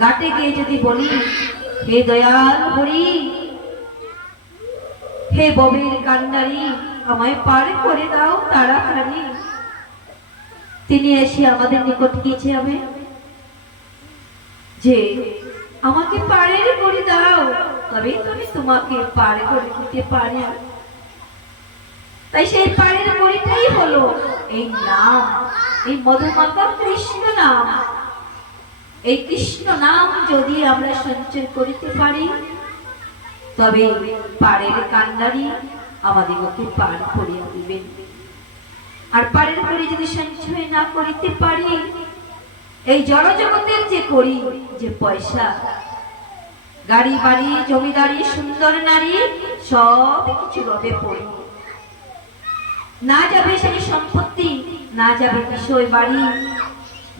ঘাটে গিয়ে যদি বলি, হে দয়াল হরি, হে ববের কান্ডারি, আমায় পার করে দাও তাড়াতাড়ি, তিনি এসে আমাদের নিকট কি চেয়ে যে আমাকে পারের করে দাও, তবে তুমি তোমাকে পার করে দিতে পারি। তাই সেই পারের করিটাই হলো এই নাম, এই মধুমাতা কৃষ্ণ নাম। এই কৃষ্ণ নাম যদি আমরা সঞ্চয় করিতে পারি, তবে পারের কান্ডারি আমাদিগকে পার করিয়া দিবেন। আর পারের করি যদি সঞ্চয় না করিতে পারি, এই জড় জগতের যে করি, যে পয়সা, গাড়ি বাড়ি জমিদারি সুন্দর নারী, সব কিছু রবে পড়ি, না যাবে সেই সম্পত্তি, না যাবে বিষয় বাড়ি,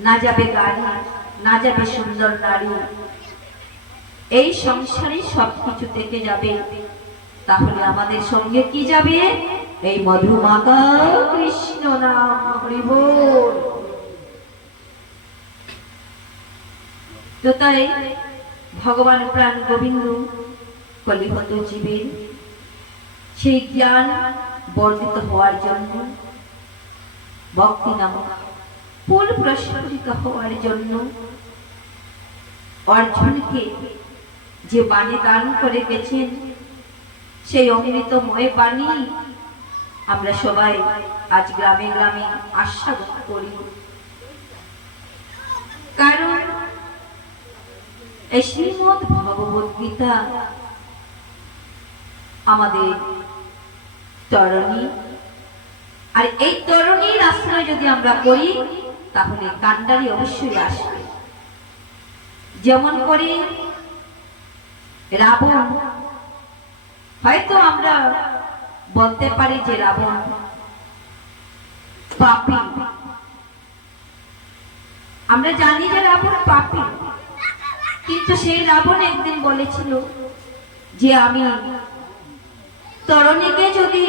না যাবে গাড়ি, না যাবে সুন্দর নারী, এই সংসারে সবকিছু থেকে যাবে। তাহলে আমাদের সঙ্গে কি যাবে? এই মধুমাতা কৃষ্ণ নাম। হরি বল। তো তাই ভগবান প্রাণ গোবিন্দ কলিহত জীবের সেই জ্ঞান বর্ধিত হওয়ার জন্য, ভক্তি নামক ফুল প্রস্ফুটিত হওয়ার জন্য অর্জুনকে যে বাণী দান করে গেছেন, সেই অমৃতময় বাণী আমরা সবাই আজ গ্রামে গ্রামে আস্বাদন করি। কারণ এই শ্রীমদ্ ভগবদ গীতা আমাদের তরণী, আর এই তরণীর আশ্রয় যদি আমরা করি, তাহলে কান্ডারি অবশ্যই আসবে। যেমন করে রাবণ, হয়তো আমরা বলতে পারি যে রাবণ পাপী, আমরা জানি যে রাবণ পাপী, কিন্তু সেই রাবণ একদিন বলেছিল যে আমি তরণীকে যদি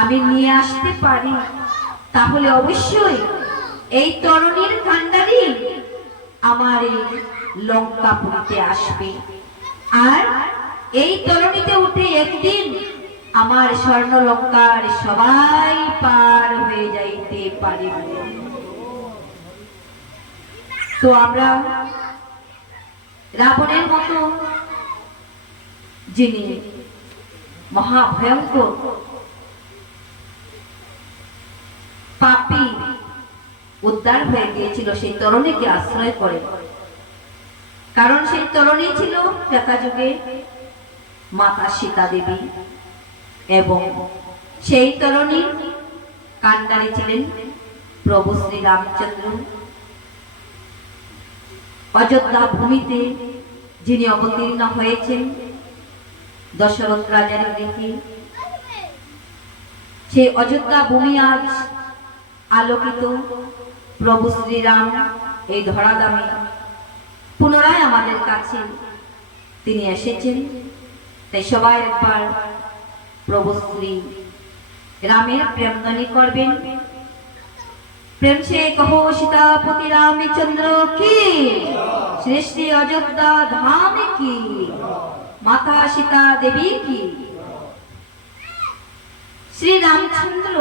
আমি নিয়ে আসতে পারি, তাহলে অবশ্যই এই তরণীর কান্ডারি আমার এই লঙ্কাপুরীতে আসবে, আর এই তরণীতে উঠে একদিন আমার স্বর্ণ লঙ্কার সবাই পার হয়ে যাইতে পারিবে। তো আমরা রাবণের মতো যিনি মহাভয়ঙ্কর পাপী উদ্ধার হয়ে গিয়েছিল সেই তরণীকে আশ্রয় করে। কারণ সেই তরণী ছিল ত্রেতা যুগে মাতা সীতা দেবী, এবং সেই তরণী কান্ডারি ছিলেন প্রভু শ্রী রামচন্দ্র। অযোধ্যা ভূমিতে যিনি অবতীর্ণ হয়েছেন দশরথ রাজার গৃহে, সেই অযোধ্যা ভূমি আজ আলোকিত। প্রভু শ্রীরাম এই ধরাধামে পুনরায় আমাদের কাছে তিনি এসেছেন। তাই সবাই একবার প্রভু শ্রী রামের প্রেমধ্বনি করবেন। প্রেম সে কহো সীতাপতি রামচন্দ্র কি, শ্রী শ্রী অযোধ্যা ধাম কি, মাতা সীতা দেবী কি। শ্রী রামচন্দ্র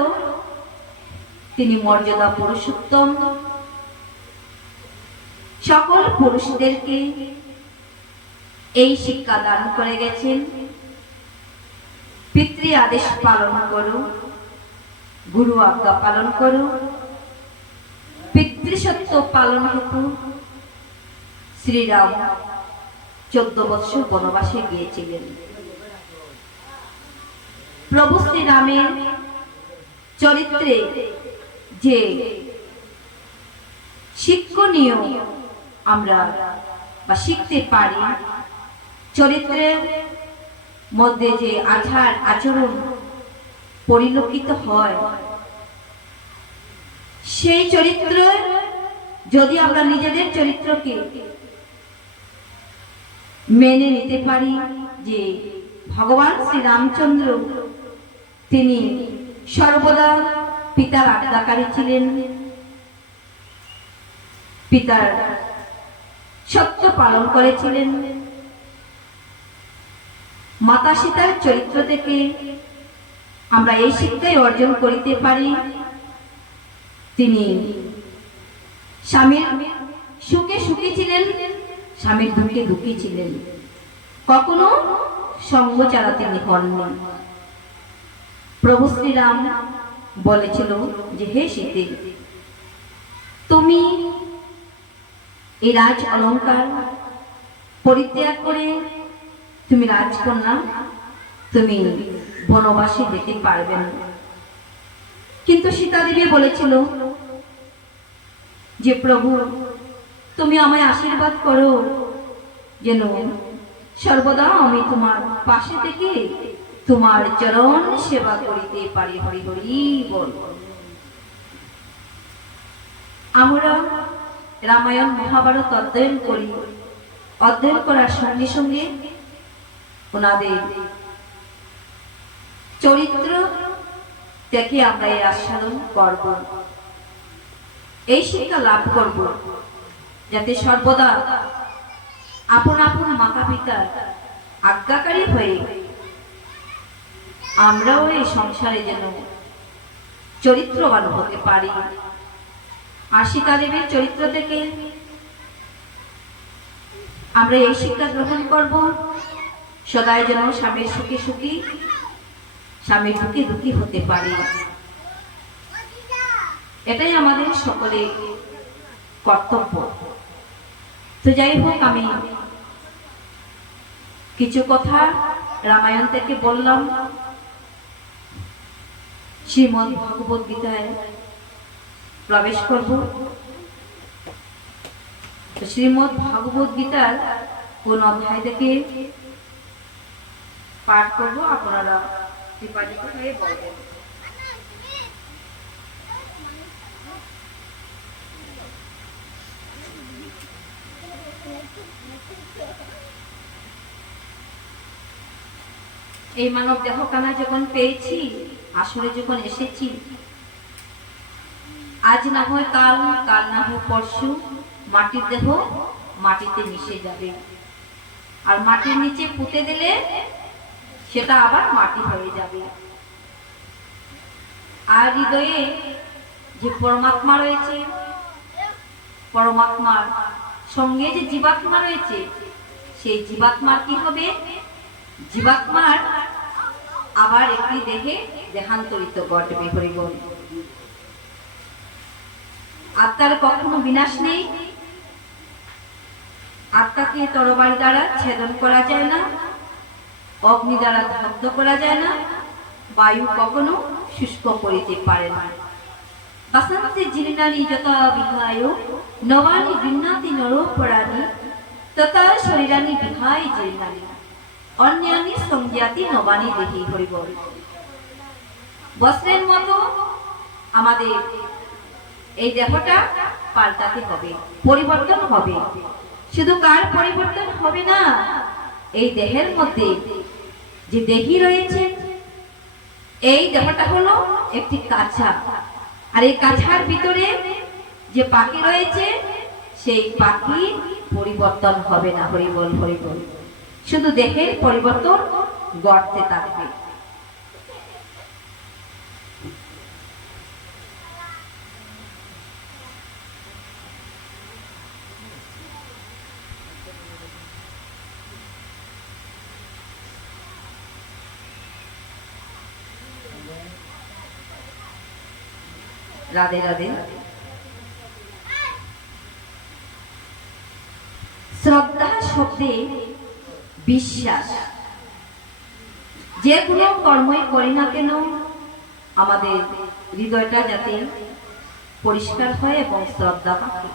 তিনি মর্যাদা পুরুষোত্তম, সকল পুরুষদেরকে এই শিক্ষা দান করে গেছেন, পিতৃ আদেশ পালন করো, গুরু আজ্ঞা পালন করো। পিতৃসত্য পালন হেতু শ্রীরাম 14 বৎসর বনবাসে গিয়েছিলেন। প্রভু শ্রীরামের চরিত্রে যে শিক্ষণীয় আমরা বা শিখতে পারি, চরিত্রের মধ্যে যে আচার আচরণ পরিলক্ষিত হয়, সেই চরিত্র যদি আমরা নিজেদের চরিত্রকে মেনে নিতে পারি, যে ভগবান শ্রী রামচন্দ্র তিনি সর্বদা পিতার আজ্ঞাকারী ছিলেন, পিতার সত্য পালন করেছিলেন। মাতা সীতার চরিত্র থেকে আমরা এই শিক্ষাই অর্জন করিতে পারি, তিনি স্বামীর সুখে সুখী ছিলেন, স্বামীর দুঃখে দুঃখী ছিলেন, কখনো সঙ্গ ছাড়া তিনি হননি। প্রভু শ্রীরাম বলেছিল যে, হে সীতে, তুমি এই রাজ অলঙ্কার পরিত্যাগ করে তুমি রাজকন্যা, তুমি বনবাসে যেতে পারবে না। কিন্তু সীতা দেবী বলেছিল যে, প্রভু তুমি আমায় আশীর্বাদ করো যেন সর্বদা আমি তোমার পাশে থেকে তোমার চরণ সেবা করিতে পারি। হরি হরি বল। আমরা রামায়ণ মহাভারত অধ্যয়ন করি, অধ্যয়ন করার সঙ্গে সঙ্গে ওনাদের চরিত্র দেখে আমরা এই আস্বাদন করব, এই শিক্ষা লাভ করব, যাতে সর্বদা আপন আপন মাতা পিতার আজ্ঞাকারী হয়ে আমরাও এই সংসারে যেন চরিত্রবান হতে পারি। আর সীতা দেবীর চরিত্র থেকে আমরা এই শিক্ষা গ্রহণ করব, সদাই যেন স্বামীর সুখে সুখী, স্বামীর দুঃখে দুঃখী হতে পারি। এটাই আমাদের সকলে কর্তব্য। তো যাই হোক, আমি কিছু কথা রামায়ণ থেকে বললাম। শ্রীমদ্ ভগবদ গীতায় প্রবেশ করব। শ্রীমদ্ ভগবদ গীতার কোন অধ্যায় থেকে পাঠ করব, আপনারা কৃপালিত হয়ে বলবেন। এই মানব দেহখানা যখন পেয়েছি, আসলে যখন এসেছি, আজ না হয় কাল, কাল না হয় পরশু, মাটির দেহ মাটিতে মিশে যাবে। আর মাটির নিচে পুঁতে দিলে সেটা আবার মাটি হয়ে যাবে। আর হৃদয়ে যে পরমাত্মা রয়েছে, পরমাত্মার সঙ্গে যে জীবাত্মা রয়েছে, সেই জীবাত্মার কি হবে? জীবাত্মার আবার একটি দেহে দেহান্তরিত ঘটবে। হরি বল। আত্মার কখনো বিনাশ নেই। আত্মাকে তরবারি দ্বারা ছেদন করা যায় না, অগ্নি দ্বারা দগ্ধ করা যায় না, বায়ু কখনো শুষ্ক করিতে পারে না। বসন্তে জীর্ণানি যথা বিহায় নবানি গৃহ্ণাতি নরোপরাণি তথা শরীরানি বিহায় জীর্ণানি অন্যানি সংজ্ঞাতি নবানি দেহি। হরি বল। বস্ত্রের মতো আমাদের এই দেহটা পাল্টাতে হবে, পরিবর্তন হবে। শুধু কার পরিবর্তন হবে না, এই দেহের মধ্যে যে দেহি রয়েছে, এই দেহটা হলো একটি কাঁচা, আর এই কাঁচার ভিতরে যে পাখি রয়েছে, সেই পাখির পরিবর্তন হবে না। হরি বল, হরি বল। শুধু দেহের পরিবর্তন ঘটতে থাকবে। রাধে রাধে। শ্রদ্ধা শব্দে বিশ্বাস। যে কোনো কর্মই করি না কেন, আমাদের হৃদয়টা যাতে পরিষ্কার হয় এবং শ্রদ্ধা থাকে।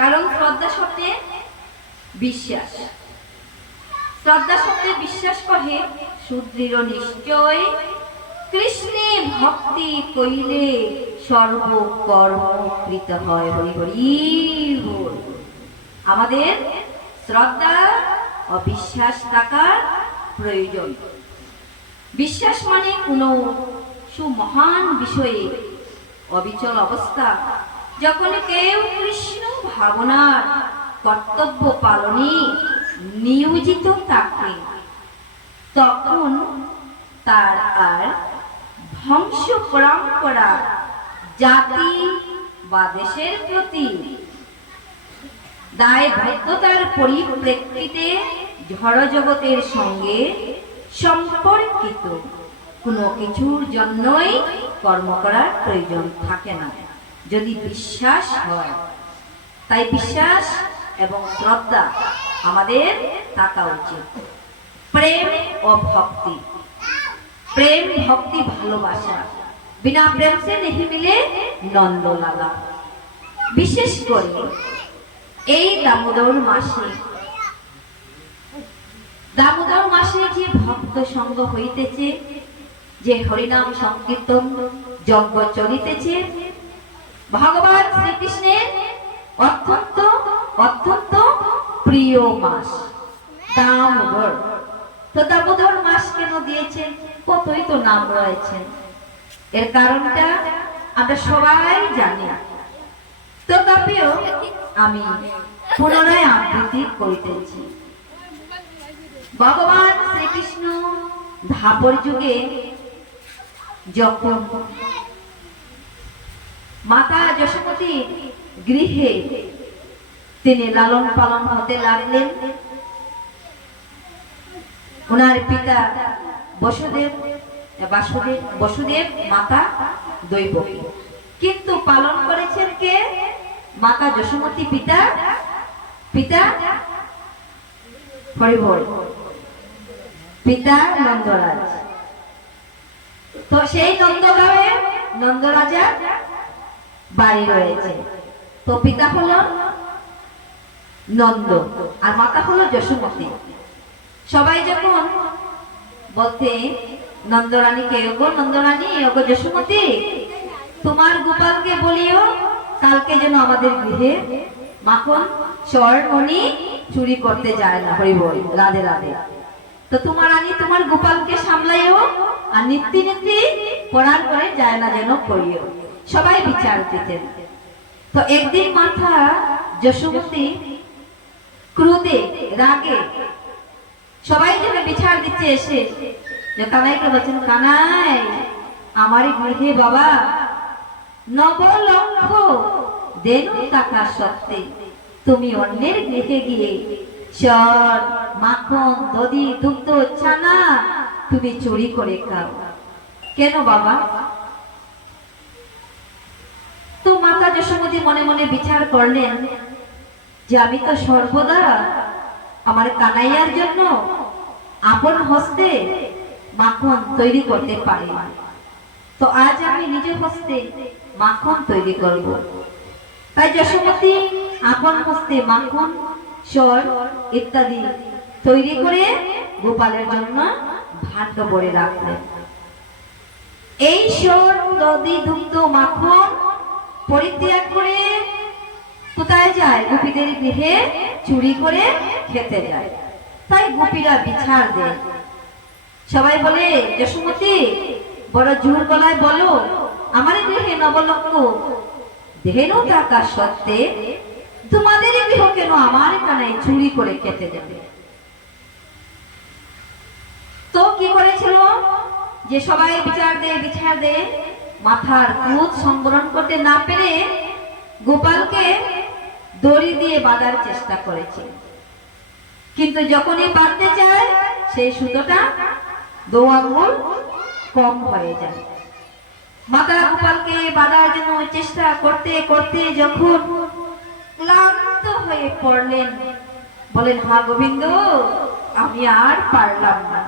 কারণ শ্রদ্ধা শব্দে বিশ্বাস। শ্রদ্ধা শব্দে বিশ্বাস কহে সুদৃঢ় নিশ্চয়, কৃষ্ণে ভক্তি কইলে সর্বকর্ম কৃত হয়। হরি হরি বল। আমাদের শ্রদ্ধা ও বিশ্বাস থাকার প্রয়োজন। বিশ্বাস মানে কোনো সুমহান বিষয়ে অবিচল অবস্থা। যখন কেউ কৃষ্ণ ভাবনার কর্তব্য পালনে নিয়োজিত থাকে, তখন তার আর বংশ পরম্পরা, জাতি বা দেশের প্রতি দায়বদ্ধতার পরিপ্রেক্ষিতে জড়জগতের সঙ্গে সম্পর্কিত কোনো কিছুর জন্যই কর্ম করার প্রয়োজন থাকে না, যদি বিশ্বাস হয়। তাই বিশ্বাস এবং শ্রদ্ধা আমাদের থাকা উচিত। প্রেম ও ভক্তি, প্রেম ভক্তি ভালোবাসা, বিনা প্রেম সে नहीं मिले নন্দ লালা। বিশেষ করে এই দামোদর মাসে যে ভক্ত সঙ্গ হইতেছে, যে হরিনাম সংকীর্তন যজ্ঞ চলিতেছে, ভগবান শ্রীকৃষ্ণের অত্যন্ত অত্যন্ত প্রিয় মাস দামোদর। তো দামোদর মাস কেন দিয়েছেন? কতই তো নাম রয়েছে, এর কারণটা আমরা সবাই জানি। তথাপিও আমি পুনরায় আবৃত্তি করিতেছি। ভগবান শ্রীকৃষ্ণ ধাপর যুগে যখন মাতা যশোমতীর গৃহে তিনি লালন পালন হতে লাগলেন, ওনার পিতা বসুদেব মাতা দৈবকী, কিন্তু পালন করেছেন কে? মাতা যশোমতী, পিতা হরিবল, পিতা নন্দরাজ। তো সেই নন্দগাঁয়ে নন্দরাজা বাড়ি রয়েছে। তো পিতা হলো নন্দ আর মাতা হলো যশোমতী। সবাই যখন বলতে নন্দরানীকে, ওগো নন্দরানী, ওগো যশোমতী, তোমার গোপালকে বলিও কালকে যেন আমাদের গৃহে মাখন স্বর্ণমণি চুরি করতে যায় না। হরি বল, রাধে রাধে। তো তোমার রানী তোমার গোপালকে সামলাইও, আর নীতি পড়ার করে যায় না যেন করিও। সবাই বিচার দিতেন। তো একদিন মাথা যশোমতী ক্রোধে রাগে সবাই যেন বিচার দিচ্ছে এসে কানাইকে বলছেন, কানাই, আমার গৃহে বাবা নবলক্ষ দেনু টাকা সত্ত্বে তুমি অন্যের গৃহে গিয়ে চর, মাখন, দধি, দুগ্ধ, ছানা তুমি চুরি করে খাও কেন বাবা? তো মাতা যশোমতী মনে মনে বিচার করলেন যে আমি তো সর্বদা আমার কানাইয়ার জন্য আপন হস্তে মাখন তৈরি করতে পারি, তো আজ আমি নিজে হস্তে মাখন তৈরি করব। তাই যশোমতী আপন হস্তে মাখন, সর ইত্যাদি তৈরি করে গোপালের জন্য ভাণ্ড ভরে রাখলেন। এই সর, দধি, দুগ্ধ, মাখন পরিত্যাগ করে কোথায় যায়? গোপীদের গৃহে চুরি করে খেতে যায়। তাই গোপীরা বিচার দেয়। সবাই বলে, যশোমতী বড় জোর গলায় বলো, আমার গৃহে নবলক্ষ দেহেন টাকা সত্ত্বে তোমাদের গৃহ কেন আমার কানাই চুরি করে খেতে যাবে? তো কি করেছিল? যে সবাই বিচার দেয়, মাথার ক্রোধ সংবরণ করতে না পেরে গোপালকে দড়ি দিয়ে বাঁধার চেষ্টা করেছে, কিন্তু যখনই বাঁধতে চায় সেই সুতোটা 2 আঙ্গুল কম হয়ে যায়। মাতা গোপালকে বাঁধার জন্য চেষ্টা করতে করতে যখন ক্লান্ত হয়ে পড়লেন, বলেন, হা গোবিন্দ, আমি আর পারলাম না।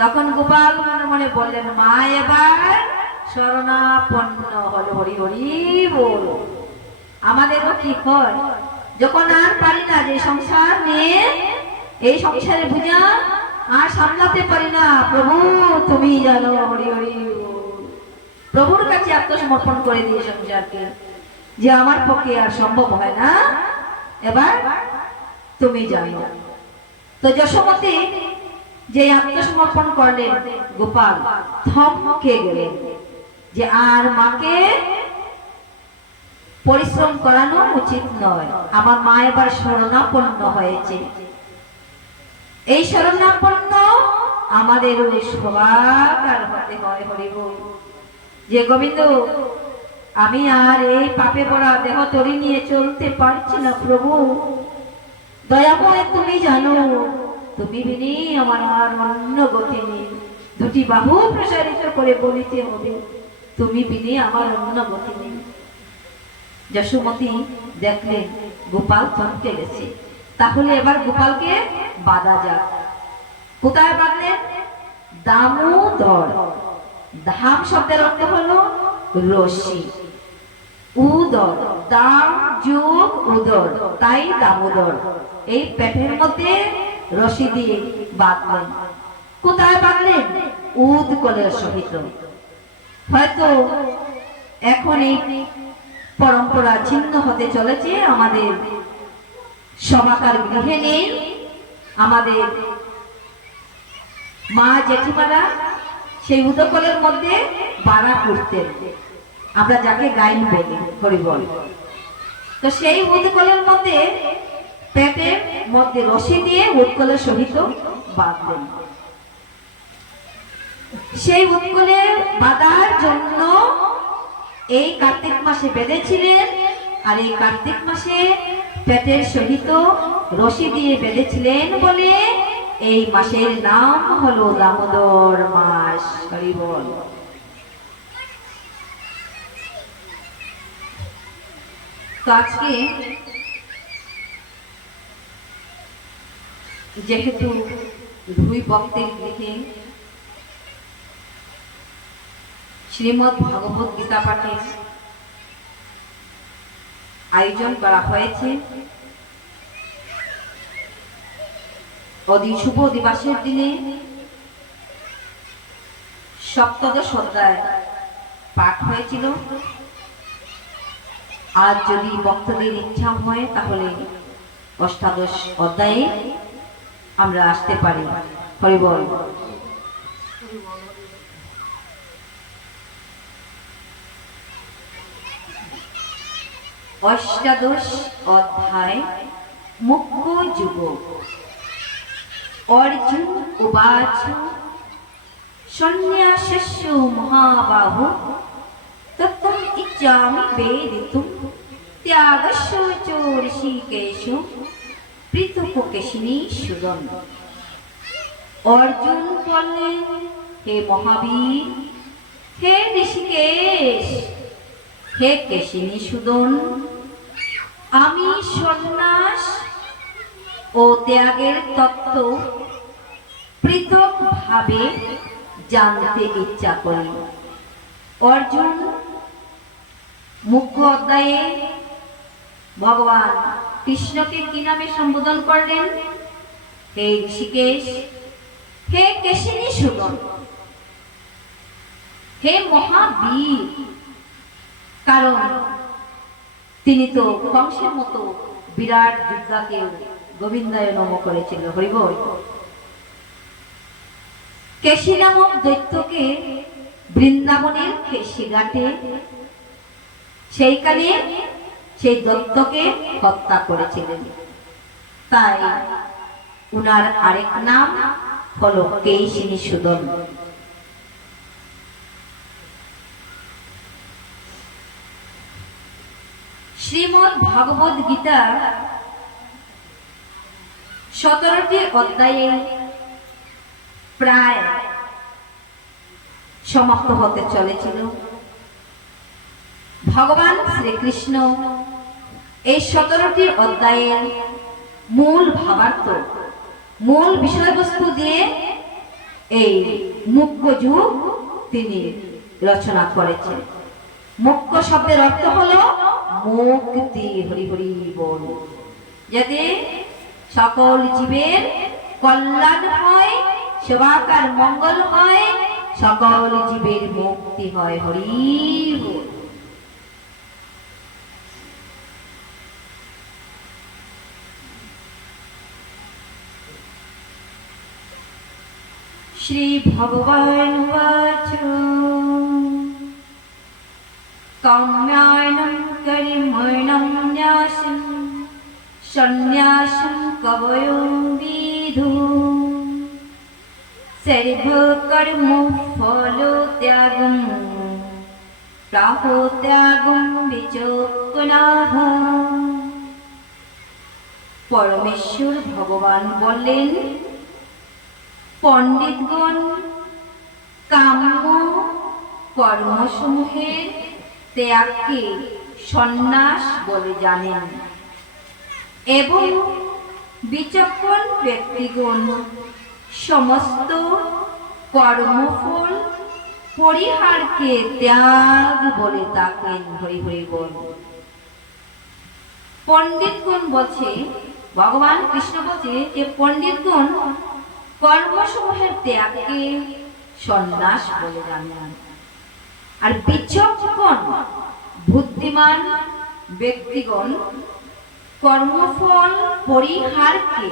তখন গোপাল মনে মনে বললেন, মা এবার শরণাপন্ন হলো। হরি হরি বল। আমাদেরও কি হয়, যখন আর পারি না, যে সংসার নিয়ে এই সংসারে বুঝা আর সামলাতে পারি না, প্রভু তুমি জানো। হরি হরি বল। প্রভুর কাছে আত্মসমর্পণ করে দিয়ে সংসারকে, যে আমার পক্ষে আর সম্ভব হয় না, এবার তুমি জানো। তো যশোমতী যে আত্মসমর্পণ করলেন, গোপাল থমকে গেলেন যে আর মাকে পরিশ্রম করানো উচিত নয়। আমার মা এবার শরণাপন্ন হয়েছে, এই শরণাপন্ন আমাদের সবার হতে হয়। হরিবল। যে গোবিন্দ, আমি আর এই পাপে পড়া দেহ তরি নিয়ে চলতে পারছি না প্রভু, দয়াময় তুমি জানো, তুমি বিনি আমার আর অন্য গতি নেই। দুটি বাহু প্রসারিত করে বলিতে হবে, তুমি বিনি আমার অন্য গতি নেই। যশোমতী দেখলেন গোপাল থমকে গেছে, তাহলে এবার গোপালকে বাঁধা যাক। কোথায় বাঁধলেন? দামোদর। ধাম শব্দের অর্থ হলো রশি। উদর, দাম যোগ উদর, তাই দামোদর। এই পেটের মধ্যে রশি দিয়ে বাঁধলেন। কোথায় বাঁধলেন? উদকলের সহিত। হয়তো এখন এই পরম্পরা ছিন্ন হতে চলেছে, আমাদের সমাকার গৃহে নেই। আমাদের মা জেঠিমারা সেই উদকলের মধ্যে বাড়া করতেন, আমরা যাকে গাইন বলি, হরিবল। তো সেই উদকলের মধ্যে পেটের মধ্যে রশি দিয়ে উদকলের সহিত বাঁধলেন। সেই উদকলে বাঁধার জন্য এই কার্তিক মাসে বেঁধেছিলেন, আর এই কার্তিক মাসে পেটের সহিত রশি দিয়ে বেঁধেছিলেন বলে এই মাসের নাম হলো দামোদর মাস। হরিবল। তো আজকে যেহেতু দুই ভক্তের গৃহে শ্রীমদ্ ভগবত গীতা পাঠের আয়োজন করা হয়েছে, শুভ দিবসের দিনে সপ্তদশ অধ্যায় পাঠ হয়েছিল। আজ যদি ভক্তদের ইচ্ছা হয় তাহলে অষ্টাদশ অধ্যায়ে আমরা আসতে পারি। হরিবল। অষ্টাদশ অধ্যায় মুখ্য যুগ। অর্জুন উবাচ সন্ন্যাসস্য মহাবাহু তত্ত্বম ইচ্ছামি বেদিতুম ত্যাগস্য চ ঋষিকেশ পৃথক কেশিনী সুদন। অর্জুন বললেন, হে মহাবীর, হে ঋষিকেশ, হে কেশিনী সুদন, আমি সন্ন্যাস ও ত্যাগের তত্ত্ব পৃথক ভাবে জানতে ইচ্ছা করি। অর্জুন মুখ্য অধ্যায়ে ভগবান কৃষ্ণকে কি নামে সম্বোধন করলেন? হে ঋষিকেশ, হে কেশিনী সুদন, হে মহাবীর। কারণ তিনি তো কংসের মতো বিরাট যোদ্ধাকে গোবিন্দায় নম করেছিল। হরিবল। কেশী নামক দৈত্যকে বৃন্দাবনের কেশী ঘাটে সেইখানে সেই দৈত্যকে হত্যা করেছিলেন, তাই উনার আরেক নাম হলো কেশিনী সুদন। শ্রীমদ্ ভগবদ গীতা 17টি অধ্যায়ে প্রায় সমাপ্ত হতে চলেছিল। ভগবান শ্রীকৃষ্ণ এই 17টি অধ্যায়ের মূল ভাবার্থ, মূল বিষয়বস্তু দিয়ে এই মুখ্য যুগ তিনি রচনা করেছেন। মুখ্য শব্দের অর্থ হলো মুক্তি। হরি হরি বল। যাতে সকল জীবের কল্যাণ হয়, সেবাকার মঙ্গল হয়, সকল জীবের মুক্তি হয়। হরি বল। শ্রী ভগবান বাচ কাম্যায়নং कर्मण्यन्यासं सन्न्यासं कवयो विदु सर्वकर्मफलत्यागं प्राहुत्यागं विचक्षणाः। পরমেশ্বর ভগবান বললেন, পণ্ডিতগণ কাম্য কর্মসমূহের ত্যাগকে সন্ন্যাস বলে জানেন এবং বিচক্ষণ ব্যক্তিগণ সমস্ত কর্মফল পরিহারকে ত্যাগ বলে থাকেন। হরি হরি বল। পণ্ডিতগণ বলছে, ভগবান কৃষ্ণ বলছে যে পণ্ডিতগণ কর্মসমূহের ত্যাগকে সন্ন্যাস বলে জানেন, আর বিচক্ষণ বুদ্ধিমান ব্যক্তিগণ কর্মফল পরিহারকে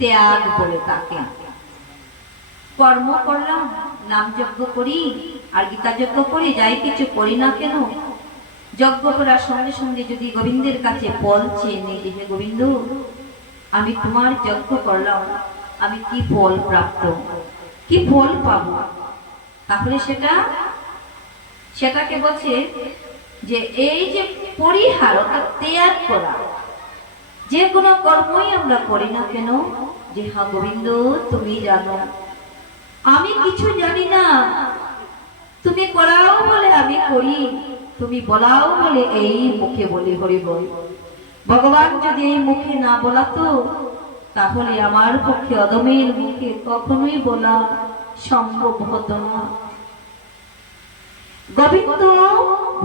ত্যাগ বলে থাকেন। কর্ম করলাম, নাম যজ্ঞ করি আর গীতা যজ্ঞ করি, যাই কিছু করি না কেন, যজ্ঞ করার সঙ্গে সঙ্গে যদি গোবিন্দের কাছে ফল চেয়ে নিই, হে গোবিন্দ আমি তোমার যজ্ঞ করলাম, আমি কি ফল প্রাপ্ত, কি ফল পাবো, তাহলে সেটাকে বলছে যে এই যে পরিহার অর্থাৎ ত্যাগ করা, যে কোনো কর্মই আমরা করি না কেন, যে হ্যাঁ গোবিন্দ তুমি জানো, আমি কিছু জানি না, তুমি করাও বলে আমি করি, তুমি বলাও বলে এই মুখে বলি হরি বল। ভগবান যদি এই মুখে না বলাতো, তাহলে আমার পক্ষে অদমের মুখে কখনোই বলা সম্ভব হতো না। গোবিন্দ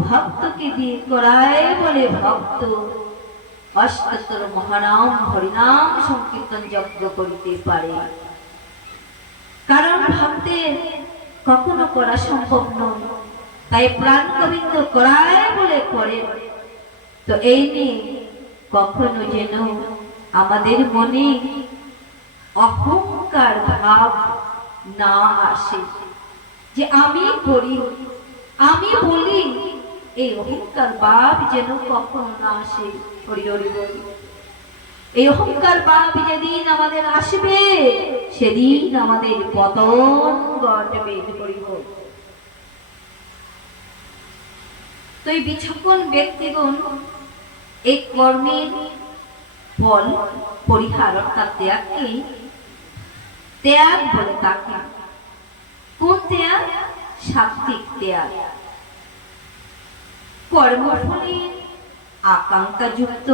ভক্তকে দিয়ে করায় বলে ভক্ত অষ্টোত্তর মহানাম হরিনাম সংকীর্তন যজ্ঞ করিতে পারে, কারণ ভক্তের কখনো করা সম্ভব নয়, তাই প্রাণ গোবিন্দ করায় বলে করে। তো এই নিয়ে কখনো যেন আমাদের মনে অহংকার ভাব না আসে, যে আমি করি আমি বলি, এই অহংকার ভাব যেন কখনো না আসে। হরি হরি বল। এই অহংকার ভাব যেদিন আমাদের আসবে, সেদিন আমাদের পতন ঘটবে। হরি বল। তো এই বিচক্ষণ ব্যক্তিগণ এই কর্মের ফল পরিহার অর্থাৎ ত্যাগকে ত্যাগ বলে থাকে। কোন ত্যাগ? সাত্বিক ত্যাগ। কর্মফলের আকাঙ্ক্ষাযুক্ত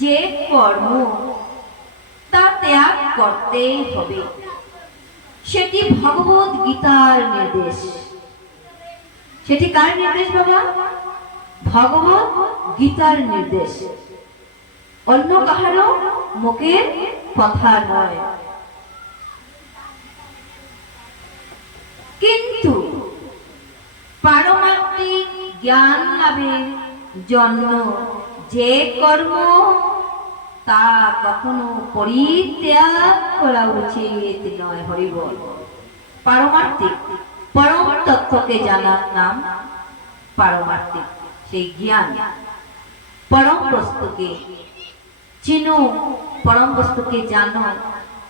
যে কর্ম, তা ত্যাগ করতেই হবে, সেটি ভগবত গীতার নির্দেশ। সেটি কার নির্দেশ বাবা? ভগবত গীতার নির্দেশ, অন্য কাহারও মুখের কথা নয়। কিন্তু পারমার্থিক জ্ঞান লাভের জন্য যে কর্ম, তা কখনো পরিত্যাগ করা উচিত নয়। হরি বল। পারমার্থিক পরম তত্ত্বকে জানার নাম পারমার্থিক, সেই জ্ঞান। পরম বস্তুকে চিনো, পরম বস্তুকে জানো।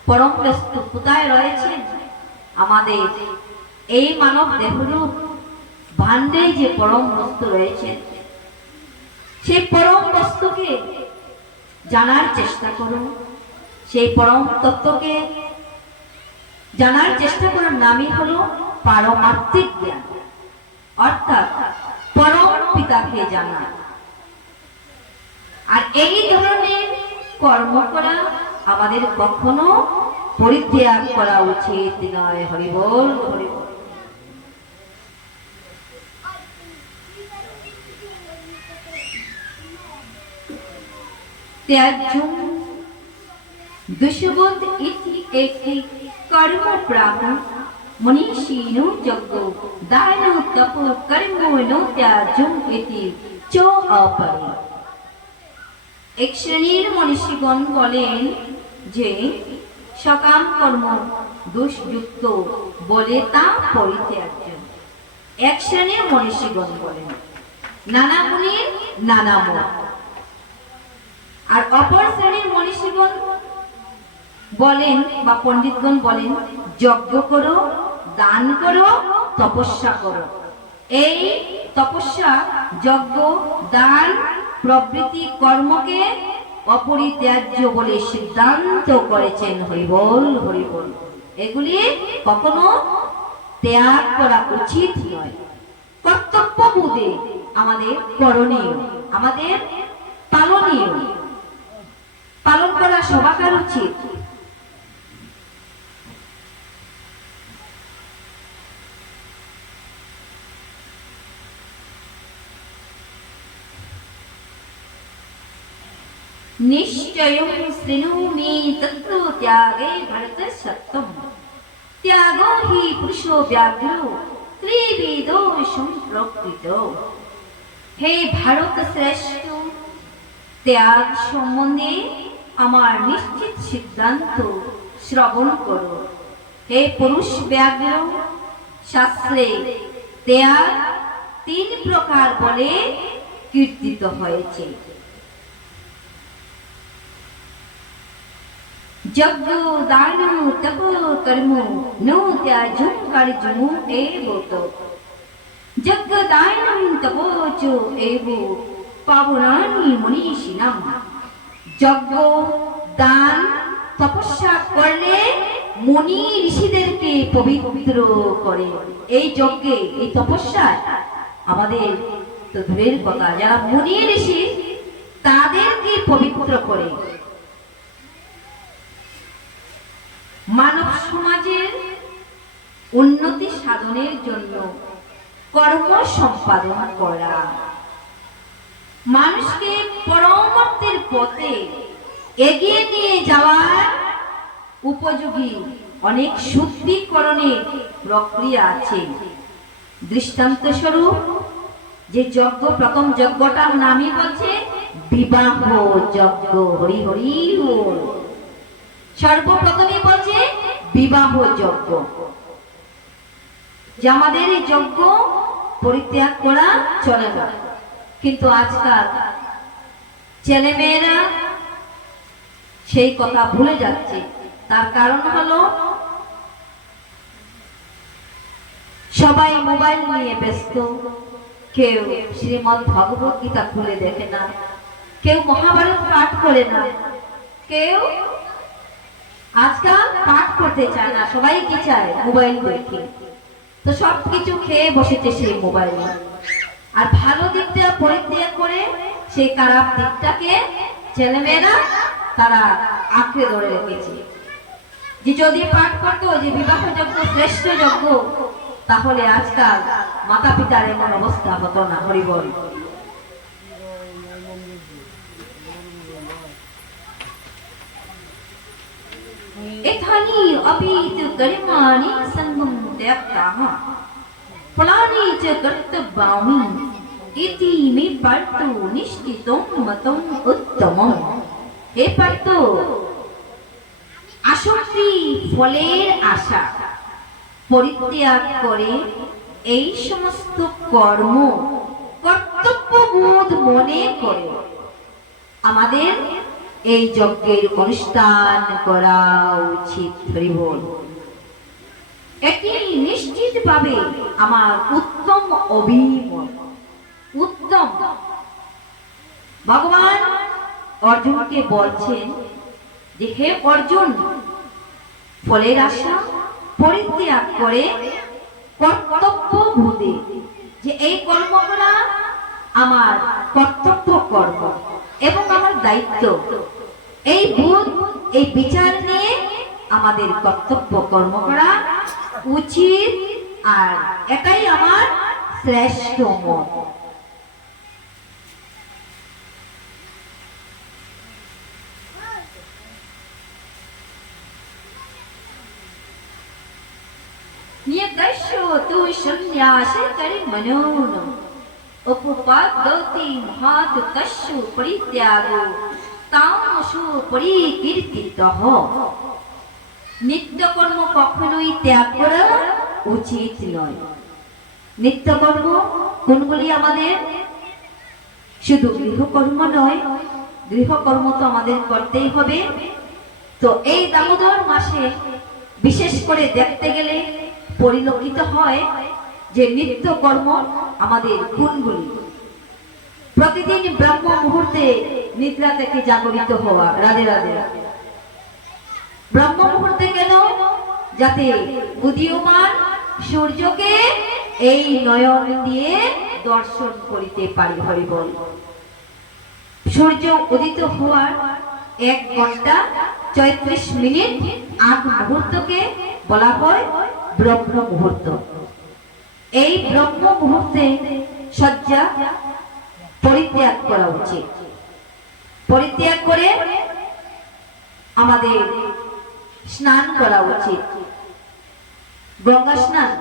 পরম বস্তু কোথায় রয়েছে? আমাদের এই মানব দেহরূপ ভান্ডে যে পরম বস্তু রয়েছে, সেই পরম বস্তুকে জানার চেষ্টা করো। সেই পরম তত্ত্বকে জানার চেষ্টা করার নামই হলো পারমার্থিক জ্ঞান, অর্থাৎ পরম পিতাকে জানা। আর এই ধরনের কর্ম করা আমাদের কখনো পরিত্যাগ করা উচিত নয়। হরি বল। হরি বল। ত্যাজ্যম দুষ্বোধ ইতি একি কর্ম প্রাহ মনীষীনো যজ্ঞ দান তপ কর্ম নো ত্যাজ্যম ইতি চ অপরে। এক শ্রেণীর মনীষীগণ বলেন যে সকাম কর্ম দোষযুক্ত বলে তা পরিত্যাজ্য। এক শ্রেণীর মনীষীগণ বলেন। নানা মুনির নানা মত। আর অপর শ্রেণীর মনীষীগণ বলেন বা পণ্ডিতগণ বলেন যজ্ঞ করো, দান করো, তপস্যা করো। এই তপস্যা, যজ্ঞ, দান প্রভৃতি কর্মকে অপরিত্যাজ্য বলে সিদ্ধান্ত করেছেন। হরিবল হরিবল। এগুলি কখনো ত্যাগ করা উচিত নয়, কর্তব্যবোধে আমাদের করণীয়, আমাদের পালনীয়, পালন করা সবাকার উচিত। निश्चयं शृणुमि तत्र त्यागे भरत सत्यम त्यागो हि पुरुषो व्याघ्रो त्रिविधो संप्रकृतो। हे भारत श्रेष्ठ, ত্যাগ সম্বন্ধে আমার নিশ্চিত সিদ্ধান্ত শ্রবণ করো। হে পুরুষ ব্যাঘ্র, শাস্ত্রে ত্যাগ 3 প্রকার বলে কীর্তিত হয়েছে। যজ্ঞ, দান, তপ, কর্ম নো ত্যাজ্যং কার্যং এব তো। যজ্ঞ, দান, তপ চ এব পাবনানি মনীষিণাম। যজ্ঞ, দান, তপস্যা করলে মুনি ঋষিদেরকে পবিত্র করে। এই যজ্ঞে, এই তপস্যায় আমাদের তো দূরের কথা, যারা মুনি ঋষি তাদেরকে পবিত্র করে। মানব সমাজের উন্নতি সাধনের জন্য কর্ম সম্পাদন করা, মানুষকে পরমার্থের পথে এগিয়ে নিয়ে যাওয়ার উপযোগী অনেক শুদ্ধিকরণের প্রক্রিয়া আছে। দৃষ্টান্ত স্বরূপ যে যজ্ঞ, প্রথম যজ্ঞটার নামই বলছে বিবাহ যজ্ঞ। হরি হরি বল। সর্বপ্রথমে বলছে বিবাহ যজ্ঞ, যে আমাদের এই যজ্ঞ পরিত্যাগ করা চলে না। কিন্তু আজকাল ছেলেমেয়েরা সেই কথা ভুলে যাচ্ছে। তার কারণ হলো সবাই মোবাইল নিয়ে ব্যস্ত। কেউ শ্রীমদ্ ভগবত গীতা খুলে দেখে না, কেউ মহাভারত পাঠ করে না, কেউ আজকাল পাঠ করতে চায় না। সবাই কি চায়? মোবাইল দেখে। তো সবকিছু খেয়ে বসেছে সেই মোবাইলে, আর ভালো দিকটা পরিত্যাগ করে সেই খারাপ দিকটাকে ছেলেমেয়েরা তারা আঁকড়ে ধরে রেখেছে। যে যদি পাঠ করতো যে বিবাহ যজ্ঞ শ্রেষ্ঠ যজ্ঞ, তাহলে আজকাল মাতা পিতার এমন অবস্থা হতো না। হরিবল। एथानि अपि च कर्माणि संगं त्यक्ताः फलानि च कर्तव्यानि इति मे पार्थो निश्चितं मतं उत्तमम्। हे पार्थ, আসক্তি ফলের আশা পরিত্যাগ করে এই সমস্ত কর্ম কর্তব্যবোধ মনে করে আমাদের এই যজ্ঞের অনুষ্ঠান করা উচিত। হরিবল। এটি নিশ্চিতভাবে আমার উত্তম অভিমত। উত্তম। ভগবান অর্জুনকে বলছেন যে হে অর্জুন, ফলের আশা পরিত্যাগ করে কর্তব্য বোধে যে এই কর্ম করা আমার কর্তব্য কর্ম এবং আমার দায়িত্ব, এই বোধ, এই বিচার নিয়ে আমাদের কর্তব্য কর্ম করা উচিত। আর এটাই আমার শ্রেষ্ঠ মত। নিয়তস্য তু সন্ন্যাস কর্মণোঃ উপপাদ্যতি মহাত তস্য পরিত্যাগো তামসো পরিকীর্তিতঃ। নিত্যকর্ম কখনোই ত্যাগ করা উচিত নয়। নিত্যকর্ম কোনগুলি? আমাদের শুধু গৃহকর্ম নয়, গৃহকর্ম তো আমাদের করতেই হবে। তো এই দামোদর মাসে বিশেষ করে দেখতে গেলে পরিলক্ষিত হয় যে নিত্যকর্ম আমাদের গুণগুলি। প্রতিদিন ব্রহ্ম মুহূর্তে নিদ্রা থেকে জাগরিত হওয়া। রাধে রাধে। ব্রহ্ম মুহূর্তে কেন? যাতে উদীয়মান সূর্যকে এই নয়ন দিয়ে দর্শন করিতে পারি। হরি বল। সূর্য উদিত হওয়ার 1 ঘন্টা 34 মিনিট আগ মুহূর্তকে বলা হয় ব্রহ্ম মুহূর্ত। এই ব্রহ্ম মুহূর্তে শয্যা পরিত্যাগ করা উচিত। পরিত্যাগ করে আমাদের স্নান করা উচিত। গঙ্গা স্নান।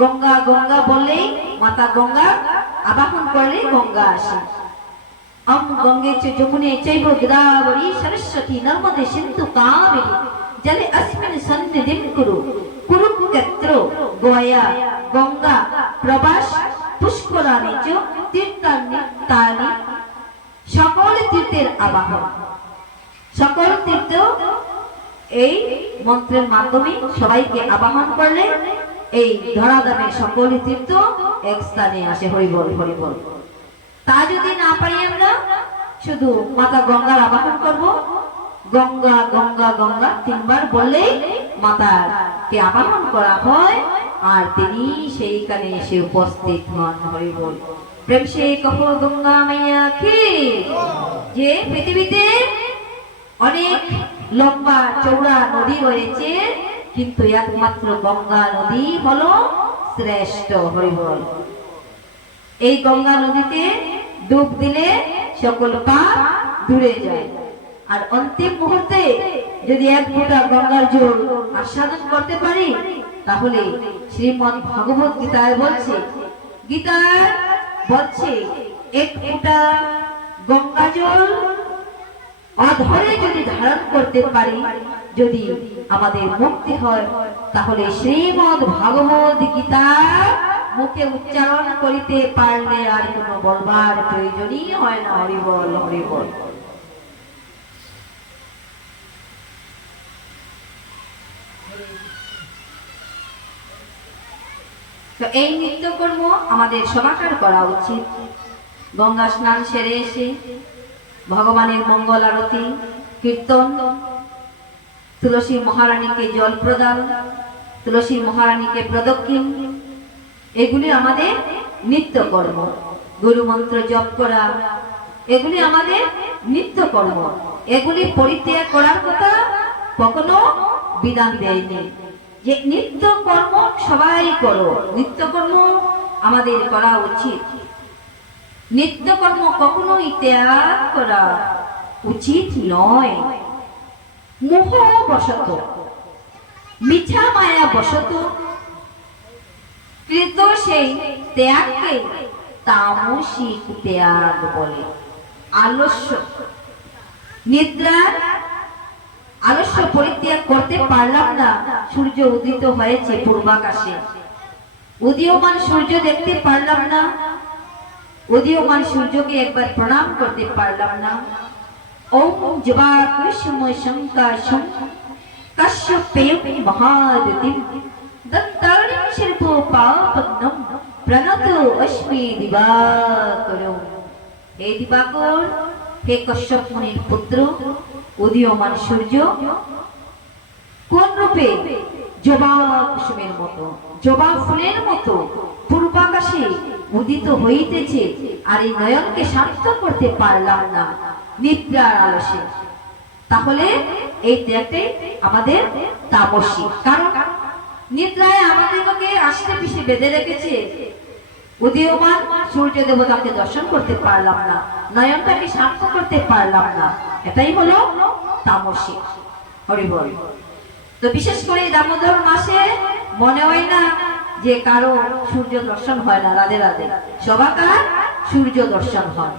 গঙ্গা গঙ্গা বললেই মাতা গঙ্গা আবাহন করলে গঙ্গা আসে। অম গঙ্গে চ যমুনে চৈব গোদাবরী সরস্বতী নর্মদে সিন্ধু কাবেরী জলে अस्मिन् সন্নিধিং কুরু। কুরুক্ষেত্র গয়া গঙ্গা প্রবাস পুষ্করাণি চ তীর্থানি তানি। সকল তীর্থের আবাহন। সকল তীর্থ এই মন্ত্রের মাধ্যমে সবাইকে আবাহন করলে এই ধরাধামের সকল তীর্থ এক স্থানে আসে। হরি বল, হরি বল। তা যদি না পারি আমরা শুধু মাতা গঙ্গার আবাহন করব। গঙ্গা গঙ্গা গঙ্গা 3 বার বললেই মাতাকে আবাহন করা হয় আর তিনি সেইখানে এসে উপস্থিত হন। হরি বল। প্রেম সে কহো গঙ্গা মাইয়া কি। যে পৃথিবীতে অনেক লম্বা চৌড়া নদী রয়েছে, কিন্তু একমাত্র গঙ্গা নদী হলো শ্রেষ্ঠ। হরি বল। এই গঙ্গা নদীতে ডুব দিলে সকল পাপ দূরে যায়। আর অন্তিম মুহূর্তে যদি 1 ফোঁটা গঙ্গার জল আস্বাদন করতে পারি, তাহলে শ্রীমদ্ ভগবত গীতায় বলছে, 1 ফোঁটা গঙ্গা জল অধরে যদি ধারণ করতে পারি, যদি আমাদের মুক্তি হয়, তাহলে শ্রীমদ্ ভগবত গীতা মুখে উচ্চারণ করিতে পারলে আর কোনো বলবার প্রয়োজনই হয় না। হরি বল, হরি বল। তো এই নিত্যকর্ম আমাদের সবাকার করা উচিত। গঙ্গা স্নান সেরে এসে ভগবানের মঙ্গল আরতি, কীর্তন, তুলসী মহারানীকে জল প্রদান, তুলসী মহারানীকে প্রদক্ষিণ, এগুলি আমাদের নিত্যকর্ম। গুরু মন্ত্র জপ করা, এগুলি আমাদের নিত্যকর্ম। এগুলি পরিত্যাগ করার কথা কখনো বিধান দেয়নি যে নিত্যকর্ম সবাই করো। নিত্যকর্ম আমাদের করা উচিত। নিত্যকর্ম কখনোই ত্যাগ করা উচিত নয়। মোহ বশত, মিছা মায়া বশত কৃত সেই ত্যাগকে তামসিক ত্যাগ বলে। আলস্য, নিদ্রার আলস্য পরিত্যাগ করতে পারলাম না। সূর্য উদিত হয়েছে পূর্বাকাশে, উদীয়মান সূর্য দেখতে পারলাম না। উদীয়মান সূর্যকে একবার প্রণাম করতে পারলাম না। ওম জবা কৃষ্ণ শঙ্কাশং কাশ্যপেয় মহাদতিম দত্তারিং শিল্প পাপন্নম প্রণত অস্মি দিবাকরম। হে দিবাকর, হে কশ্যপ মুনির পুত্র, উদীয়মান সূর্য কোন রূপে? জবা কুসুমের মতো, জবা ফুলের মতো পূর্বাকাশে উদিত হইতেছে। আর এই নয়নকে শান্ত করতে পারলাম না নিদ্রার আলসে। তাহলে এই ত্যাগটাই আমাদের তামসিক। কারণ নিদ্রায় আমাদেরকে আষ্টে পিষ্টে বেঁধে রেখেছে। উদীয়মান সূর্য দেবতাকে দর্শন করতে পারলাম না, নয়নটাকে শান্ত করতে পারলাম না, এটাই হলো তামসিক। হরি বল। তো বিশেষ করে দামোদর মাসে মনে হয় না যে কারো সূর্য দর্শন হয় না। রাধে রাধে। সবাকার সূর্য দর্শন হয়।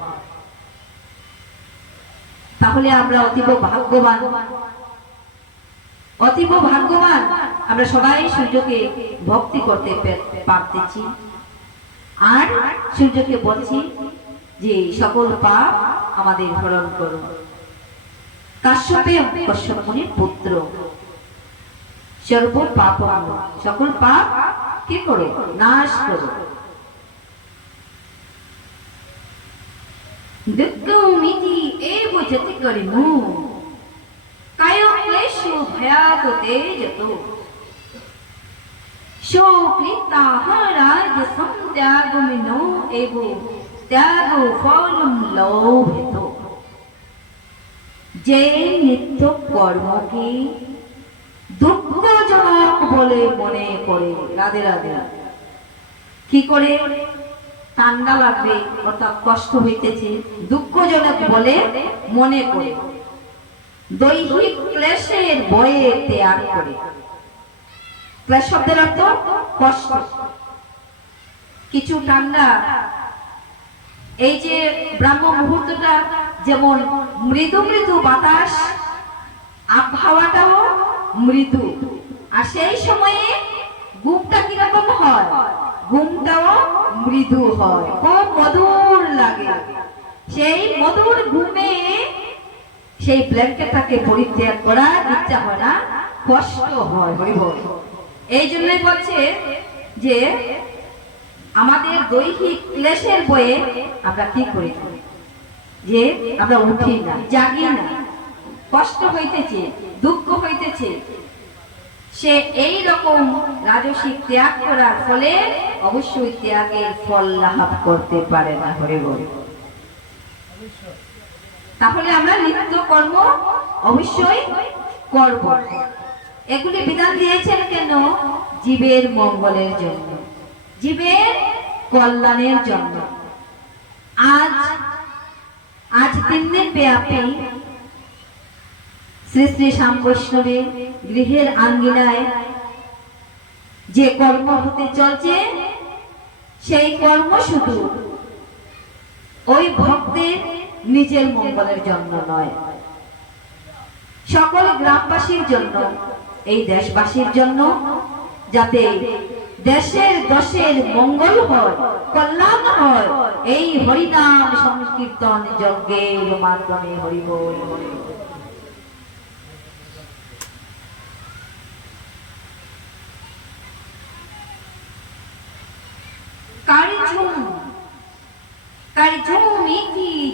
তাহলে আমরা অতীব ভাগ্যবান, অতীব ভাগ্যবান। আমরা সবাই সূর্যকে ভক্তি করতে পারতেছি। আর সূর্যকে বলছি যে সকল পাপ আমাদের হরণ করো। কাশ্যপেয় কশ্যপ মুনির পুত্র, সর্ব পাপ, সকল পাপ কি করো, নাশ করো। দুঃখ মিটি এব যতি করিমু, কায় ক্লেশ ভয়াত তেজত, শোকৃতাহারাজ সন্ত্যাগমিনো এব ত্যাগ ফলম লোভিত। যে নিত্য কর্মকে দুঃখজনক বলে মনে করে, রাধে রাধে, কি করে ঠান্ডা লাগবে অর্থাৎ কষ্ট হইতেছে, দুঃখজনক বলে মনে করে, দৈহিক ক্লেশের ভয়ে ত্যাগ করে। ক্লেশ শব্দের অর্থ কষ্ট, কিছু ঠান্ডা, এই যে ব্রাহ্ম মুহূর্তটা যেমন মৃদু মৃদু বাতাস, আবহাওয়াটাও মৃদু, আর সেই সময়ে ঘুমটা কিরকম হয়, ঘুমটাও মৃদু হয়, খুব মধুর লাগে। সেই মধুর ঘুমে সেই ব্ল্যাঙ্কেটটাকে পরিত্যাগ করার ইচ্ছা হয় না, কষ্ট হয়। এই জন্যই বলছে যে আমাদের দৈহিক ক্লেশের বয়ে আমরা কি করি, যে আমরা উঠি না, জাগি না, কষ্ট হইতেছে, দুঃখ হইতেছে, সে এই রকম রাজসিক ত্যাগ করার ফলে অবশ্যই ত্যাগের ফল লাভ করতে পারে না। হরে বল। তাহলে আমরা নিত্য কর্ম অবশ্যই করব। এগুলি বিধান দিয়েছেন কেন? জীবের মঙ্গলের জন্য, জীবের কল্যাণের জন্য। আজ 3 দিন ব্যাপী শ্রী শ্রী শ্যাম বৈষ্ণবের গৃহের আঙ্গিনায় যে কর্ম হতে চলছে, সেই কর্ম শুধু ওই ভক্তের নিজের মঙ্গলের জন্য নয়, সকল গ্রামবাসীর জন্য, এই দেশবাসীর জন্য, যাতে দেশের দশের মঙ্গল হয়, কল্যাণ হয়, এই হরিনাম সংকীর্তন যজ্ঞের মাধ্যমে। হরি বল, হরি বল।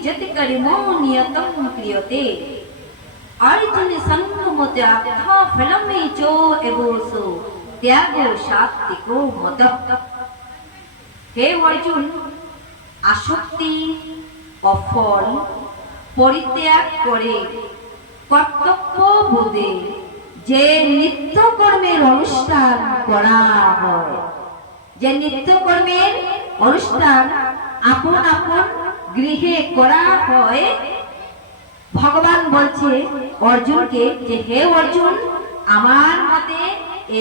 जति करिमो नियतम क्रियते, अर्जुन संगमते अथा फलमे चो एवोसो त्यागो सात्विको मत। हे अर्जुन, আসক্তি অফল পরিত্যাগ করে কর্তব্য বোধে যে নিত্য কর্মের অনুষ্ঠান করা হয়, যে নিত্য কর্মের অনুষ্ঠান আপন আপন গৃহে করা হয়, ভগবান বলছে অর্জুনকে যে হে অর্জুন, আমার মতে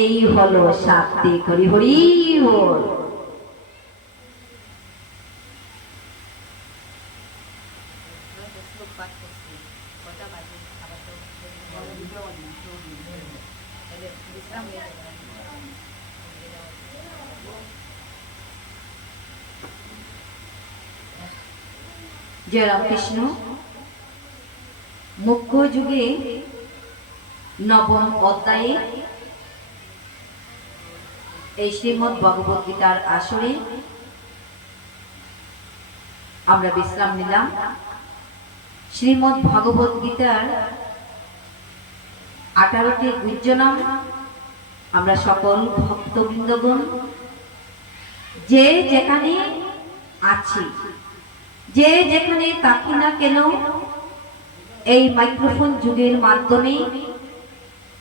এই হলো সাত্বিক। হরি হরি বল। জয় রামকৃষ্ণ। মুখ্য যুগে নবম অধ্যায়ে এই শ্রীমদ্ ভগবত গীতার আসরে আমরা বিশ্রাম নিলাম। শ্রীমদ্ ভগবত গীতার 18টি গুহ্যনাম আমরা সকল ভক্তবৃন্দগণ যে যেখানে আছি, যে যেখানে থাকি না কেন, এই মাইক্রোফোন যুগের মাধ্যমে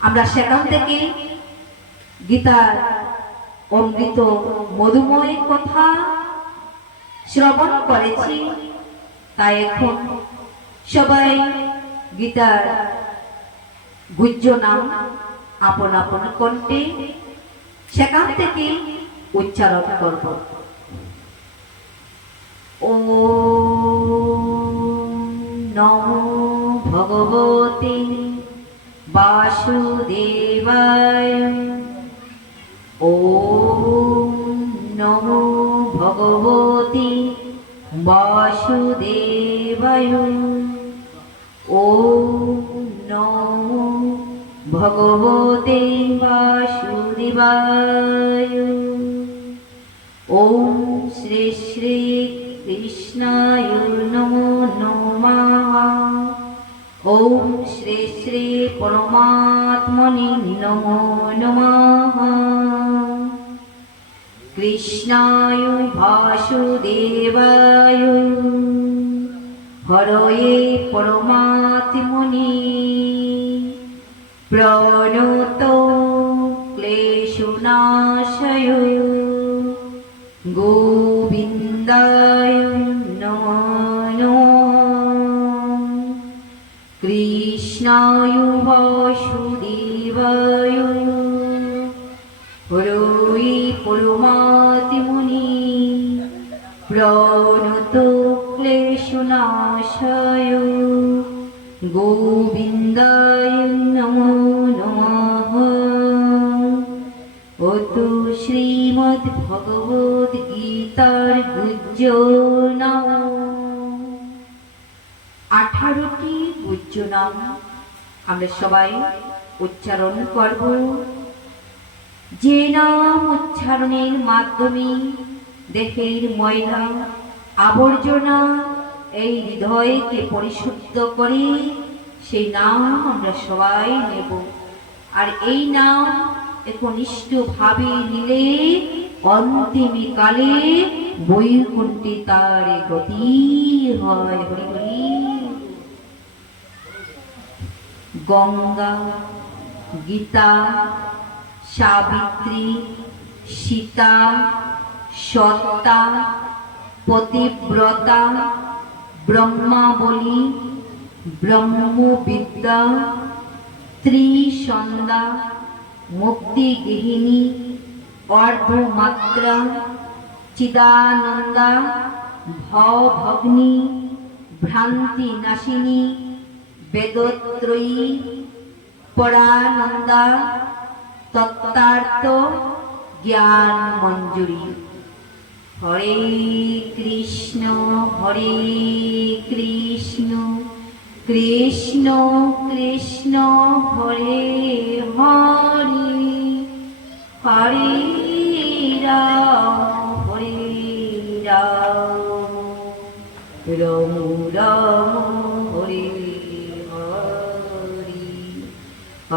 আমরা সেখান থেকে গীতার অমৃত মধুময় কথা শ্রবণ করেছি। তাই এখন সবাই গীতার গুহ্য নাম আপন আপন কণ্ঠে সেখান থেকে উচ্চারণ করব। ওম নমো ভগবতে বাসুদেবায়। ওম নমো ভগবতে বাসুদেবায়। ওম নমো ভগবতে বাসুদেবায়। ওম শ্রী শ্রী কৃষ্ণায় নমো নমঃ। ওম শ্রী শ্রী পরমাত্মনে নমো নমঃ। কৃষ্ণায় বাসুদেবায় হরয়ে পরমাত্মনে প্রণত ক্লেশনাশয় গোবিন্দায় নমো নমঃ। কৃষ্ণায় বাসুদেবায় হরয়ে পরমাত্মনে প্রণত ক্লেশনাশয় গোবিন্দায় নমো নমঃ। অতু শ্রীমদ্ ভগবদ গীতার গুহ্য নাম। 18টি গুহ্য নাম আমরা সবাই উচ্চারণ করব। যে নাম উচ্চারণের মাধ্যমে দেহের ময়লা আবর্জনা এই হৃদয়কে পরিশুদ্ধ করে সেই নাম আমরা সবাই নেব। আর এই নাম একনিষ্ঠভাবে নিলে অন্তিমকালে বৈকুণ্ঠে তার গতি হয়। হরি হরি। গঙ্গা, গীতা, সাবিত্রী, সীতা, সত্তা, পতিব্রতা, ব্রহ্মাবলী, ব্রহ্মবিদ্যা, ত্রিসন্ধ্যা, মুক্তিগৃহিণী, অর্ধমাত্রা, চিদানন্দা, ভবভগ্নী, ভ্রান্তি নাশিনী, বেদত্রয়ী, পরানন্দা, তত্ত্বার্থ জ্ঞান মঞ্জুরি। হরে কৃষ্ণ কৃষ্ণ কৃষ্ণ হরে হরে, হরে রাম